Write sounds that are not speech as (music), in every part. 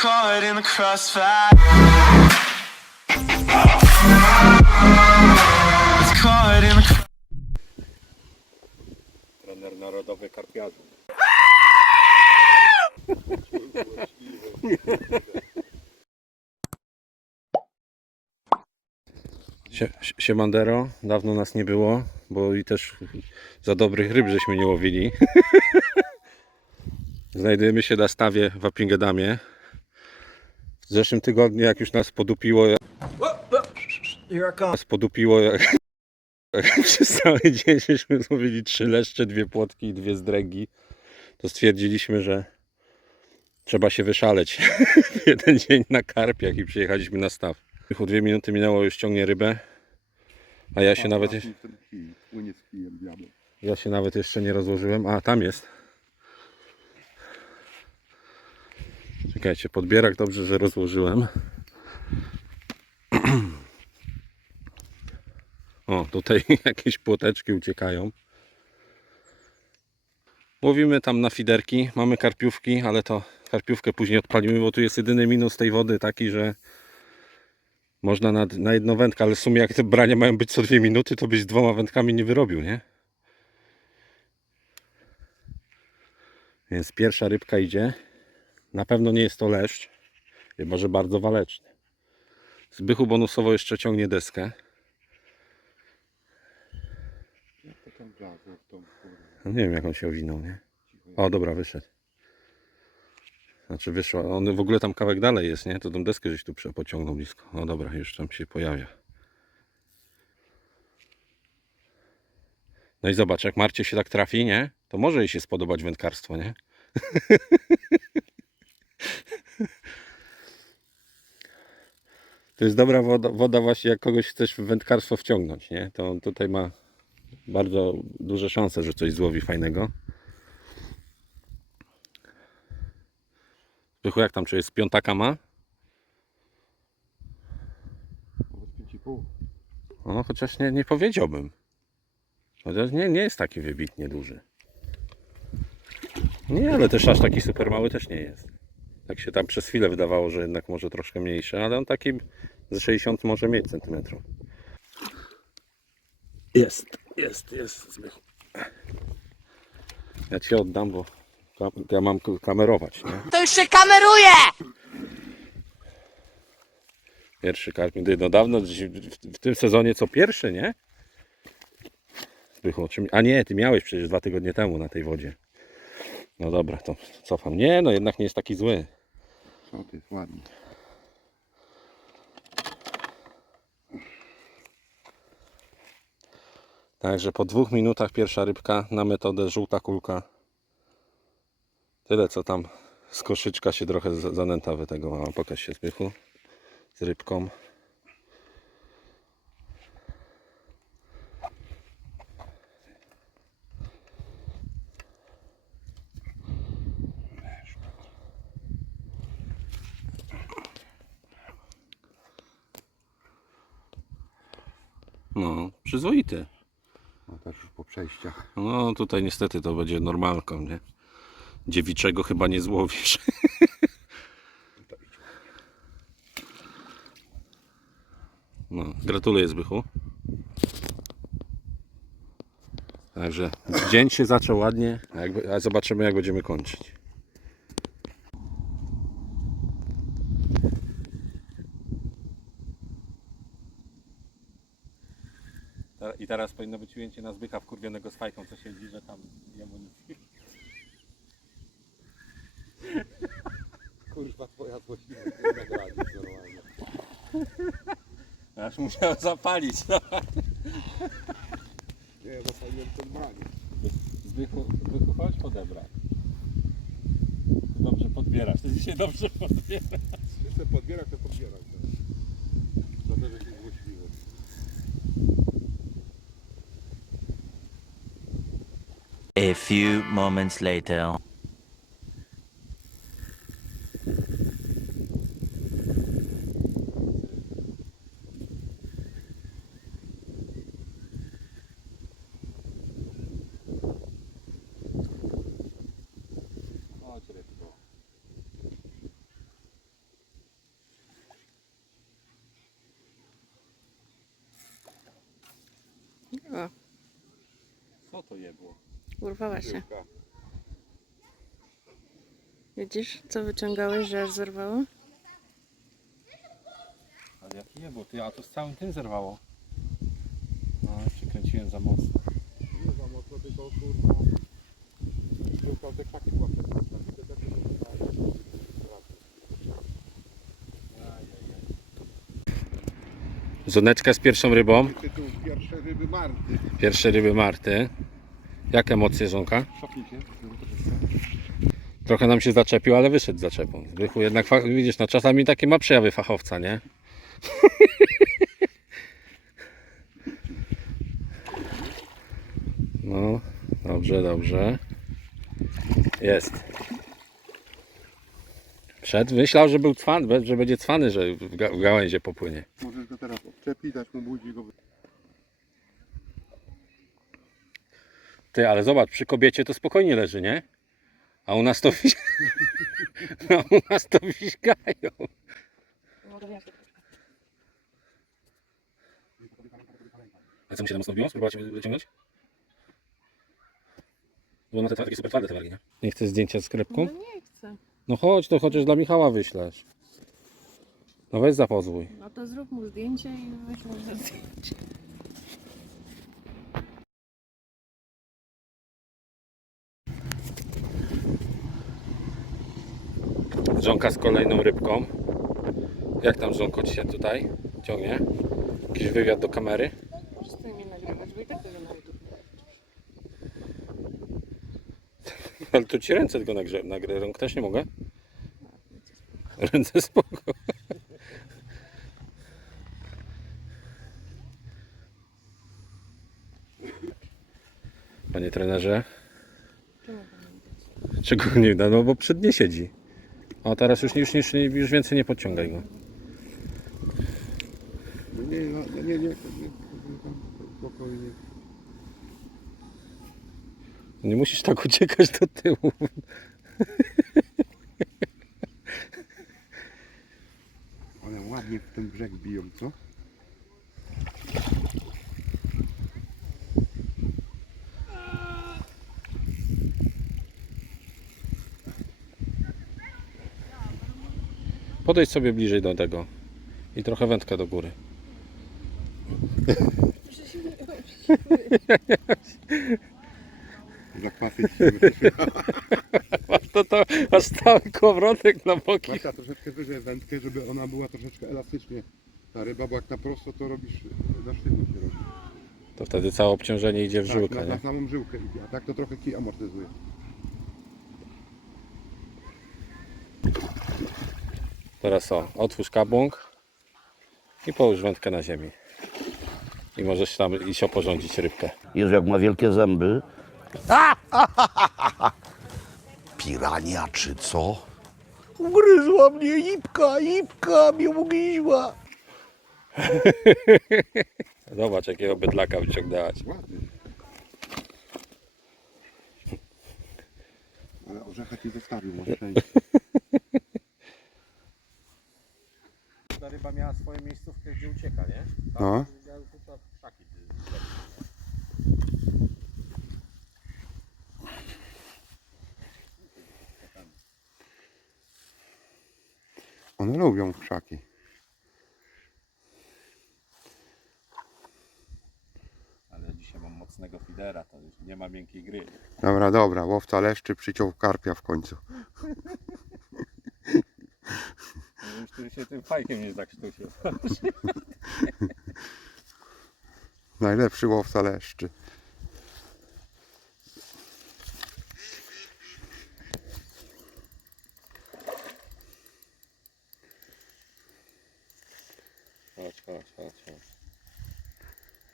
caught in the crossfire. Was caught in the Trener narodowy sie- Siemandero, dawno nas nie było, bo i też za dobrych ryb żeśmy nie łowili. (laughs) Znajdujemy się na stawie w Appingedamie. W zeszłym tygodniu, jak już nas podupiło, nas podupiło, jak, jak (laughs) przez cały dzień żeśmy złowili trzy leszcze, dwie płotki i dwie zdręgi, to stwierdziliśmy, że trzeba się wyszaleć (laughs) w jeden dzień na karpiach i przyjechaliśmy na staw. Tylko dwie minuty minęło, już ciągnie rybę, a ja się nawet, ja się nawet jeszcze nie rozłożyłem. A, tam jest. Czekajcie, podbierak dobrze, że rozłożyłem. O, tutaj (laughs) jakieś płoteczki uciekają. Łowimy tam na fiderki, mamy karpiówki, ale to karpiówkę później odpalimy, bo tu jest jedyny minus tej wody taki, że można na, na jedną wędkę, ale w sumie jak te brania mają być co dwie minuty, to byś z dwoma wędkami nie wyrobił, nie? Więc pierwsza rybka idzie. Na pewno nie jest to leszcz, chyba że bardzo waleczny. Zbychu bonusowo jeszcze ciągnie deskę. Jak to tam wlazło w tą kurę? No nie wiem jak on się owinął, nie? O, dobra, wyszedł. Znaczy wyszła. On w ogóle tam kawałek dalej jest, nie? To tą deskę żeś tu pociągnął blisko. O dobra, już tam się pojawia. No i zobacz, jak Marcie się tak trafi, nie? To może jej się spodobać wędkarstwo, nie? (laughs) To jest dobra woda, woda właśnie, jak kogoś chcesz w wędkarstwo wciągnąć, nie? To on tutaj ma bardzo duże szanse, że coś złowi fajnego. Zbychu, jak tam czujesz? Z piątaka ma? Nawet 5,5. No, chociaż nie, nie powiedziałbym. Chociaż nie, nie jest taki wybitnie duży. Nie, ale też aż taki super mały też nie jest. Tak się tam przez chwilę wydawało, że jednak może troszkę mniejszy, ale on taki ze 60 może mieć centymetrów. Jest, jest, jest. Zbychu. Ja ci oddam, bo ja mam kamerować, nie? To już się kameruje! Pierwszy karpik. No dawno, w, tym sezonie co pierwszy, nie? Zbychu, czym... A nie, ty miałeś przecież dwa tygodnie temu na tej wodzie. No dobra, to cofam. Nie, no jednak nie jest taki zły. Jest ładnie. Także po dwóch minutach pierwsza rybka na metodę żółta kulka. Tyle co tam z koszyczka się trochę zanęta wytegowała. Pokaż się Zbychu z rybką. No, przyzwoity. No też już po przejściach. No tutaj niestety to będzie normalką, nie? Dziewiczego chyba nie złowisz. (laughs) No, gratuluję Zbychu. Także dzień się zaczął ładnie, a, zobaczymy jak będziemy kończyć. I teraz powinno być ujęcie na Zbycha wkurwionego z fajką, co siedzi, że tam jemu nic. Kurwa twoja nagradzi normalnie. Aż musiał zapalić. No. Nie, ja zapaliłem ten branie. Zbychu, Zbychu, chodź podebrać. Ty dobrze podbierasz, ty dzisiaj dobrze podbierasz. Chcę podbierać, to podbierać. A few moments later. Co to je było? Urwała się. Widzisz, co wyciągałeś, że aż zerwało? Ale jaki jebło? Ty, a to z całym tym zerwało. No, przykręciłem za mocno. Nie za mocno, tylko kurwa. Żyłka te krzaki była Zoneczka z pierwszą rybą. Tytuł pierwsze ryby Marty. Pierwsze ryby Marty. Jak emocje żonka? Trochę nam się zaczepił, ale wyszedł zaczepą. Zbychu jednak, widzisz, no czasami takie ma przejawy fachowca, nie? (laughs) No, dobrze, dobrze. Jest. Wszedł, myślał, że był cwan, że będzie cwany, że w, ga- w gałęzie popłynie. Możesz go teraz odczepić, dać mu budzi go. Ty, ale zobacz, przy kobiecie to spokojnie leży, nie? A u nas to wisi... A (laughs) u nas to wisigają. A co mu się tam mocno wbiło? Spróbować wyciągnąć? Bo na te takie super twarde te wargi, nie? Nie chcesz zdjęcia z krepką? No nie chcę. No chodź, to chociaż dla Michała wyślesz. No weź zapozwój. No to zrób mu zdjęcie i weź mu zdjęcie. Żonka z kolejną rybką. Jak tam żonko ci się tutaj ciągnie? Jakiś wywiad do kamery? Ale tu ci ręce tylko nagrze, nagrę, rąk też nie mogę. Ręce spoko. Panie trenerze, nie widać? czego nie da? No bo przed nie siedzi. O teraz już, już, już, już więcej nie podciągaj go. No nie, no, nie, nie, nie, nie. Spokojnie. Nie musisz tak uciekać do tyłu. Ale ładnie w ten brzeg biją, co? Podejdź sobie bliżej do tego. I trochę wędkę do góry. Zakwasy ci (laughs) To to aż cały kowrotek na boki. Marta troszeczkę wyżej wędkę, żeby ona była troszeczkę elastycznie. Ta ryba, bo jak na prosto to robisz, na sztywno się robi. To wtedy całe obciążenie idzie w Tak, żyłkę, na, na nie? samą żyłkę idzie, a tak to trochę kij amortyzuje. Teraz o, otwórz kabłąk i połóż wędkę na ziemi. I możesz tam iść oporządzić rybkę. Jezu, jak ma wielkie zęby. (laughs) Pirania czy co? Ugryzła mnie ipka, ipka mnie ugryzła. (laughs) Zobacz, jakiego bydlaka wyciągnęłaś. Ładny. Ale orzecha ci zostawił, może. (laughs) Ta ryba miała swoją miejscówkę, gdzie ucieka, nie? No. One lubią krzaki. Ale dzisiaj mam mocnego fidera, to już nie ma miękkiej gry. Dobra, dobra, łowca leszczy przyciął karpia w końcu. (laughs) Już który się tym fajkiem nie zakrztusił. (laughs) Najlepszy łowca leszczy. Chodź, chodź, chodź, chodź.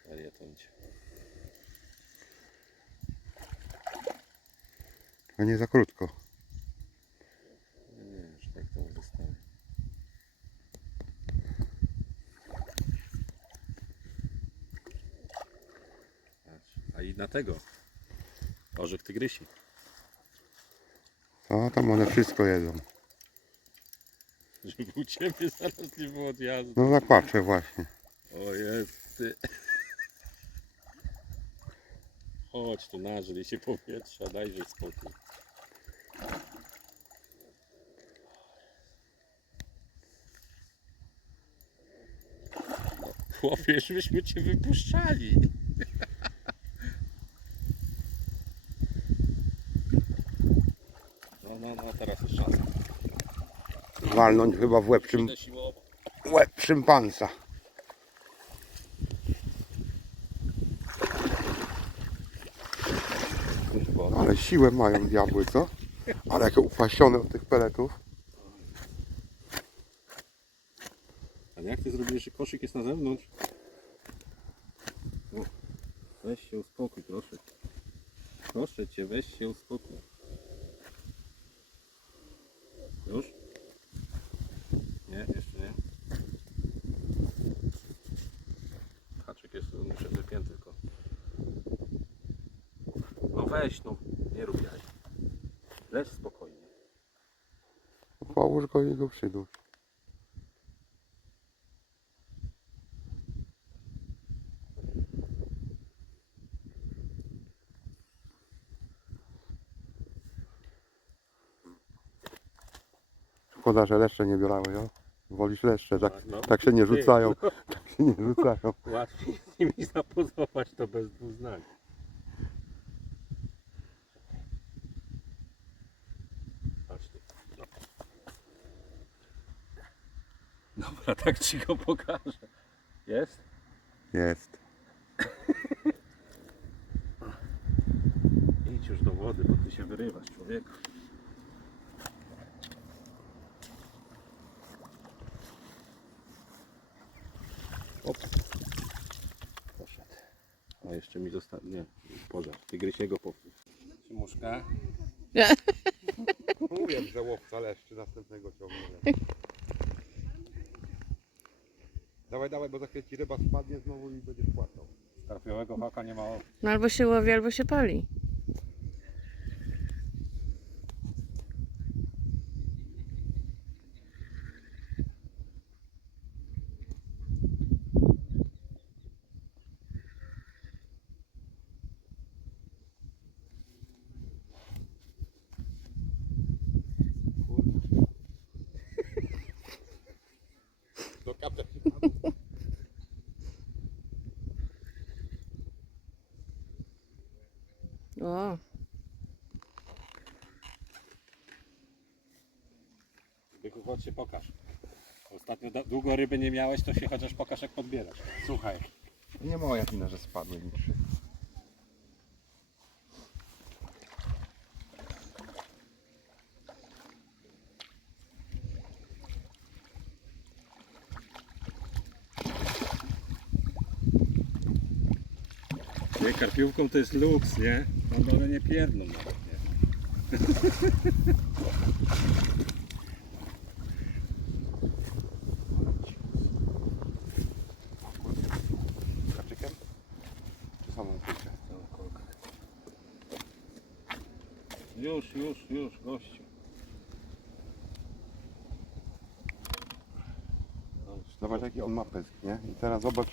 Wariatuncie. No nie za krótko. Nie, nie, już tak to zostanie. Patrz, A i na tego. Orzech tygrysi. A tam one wszystko jedzą. Żeby u ciebie zaraz nie było odjazdu. No tak patrzę właśnie. O jest ty. chodź tu, nażyj się powietrza, dajże spokój. Chłopie, już cię wypuszczali. No, no, no, teraz jest szansa. Walnąć chyba w łeb, czym, łeb szympansa. Ale siłę mają diabły, co? Ale jakie upasione od tych peletów. A jak ty zrobiłeś, że koszyk jest na zewnątrz? O, weź się uspokój, proszę. Proszę cię, weź się uspokój. Już? Nie, jeszcze nie. Haczyk jest muszę wypięty tylko. No weź no, nie rób jaj. Leż spokojnie. Połóż go i go przydusz. Szkoda, że leszcze nie biorałeś, o? Wolisz leszcze, tak, No. tak się nie rzucają. (laughs) Tak się nie rzucają. (laughs) Łatwiej z nimi zapozować to bez dwóch. No. Dobra, tak ci go pokażę. Jest? Jest. Idź już do wody, bo ty się wyrywasz, człowieku. Op. Poszedł. A jeszcze mi został. Nie, pożar. Tygrysiego. Czy muszka? (laughs) Mówię, że łowca leszczy następnego ciągnie. Dawaj, dawaj, bo za chwilę ci ryba spadnie znowu i będziesz płakał. Skarpiowego haka nie ma. No albo się łowi, albo się pali. Chodź się pokaż. Ostatnio da- długo ryby nie miałeś, to się chociaż pokaż jak podbierasz. Słuchaj. Nie moja wina, że spadły mi trzy. Nie, karpiówką to jest luks, nie? Tam one nie pierdną nawet, nie? Kulkę? Już, już, już, gościu. Zobacz jaki on ma pysk, nie? I teraz zobacz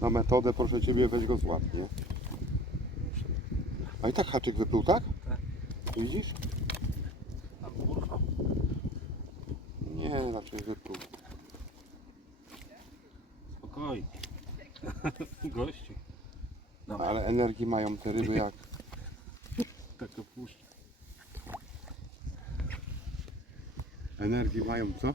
na metodę, proszę Ciebie, weź go złap, nie? A i tak haczyk wypluł, tak? Widzisz? A kurwa. Nie, raczej wypluł. Spokojnie. (laughs) Gościu. Ale energii mają te ryby jak... (laughs) Tak opuszcza. Energii mają, co? (laughs)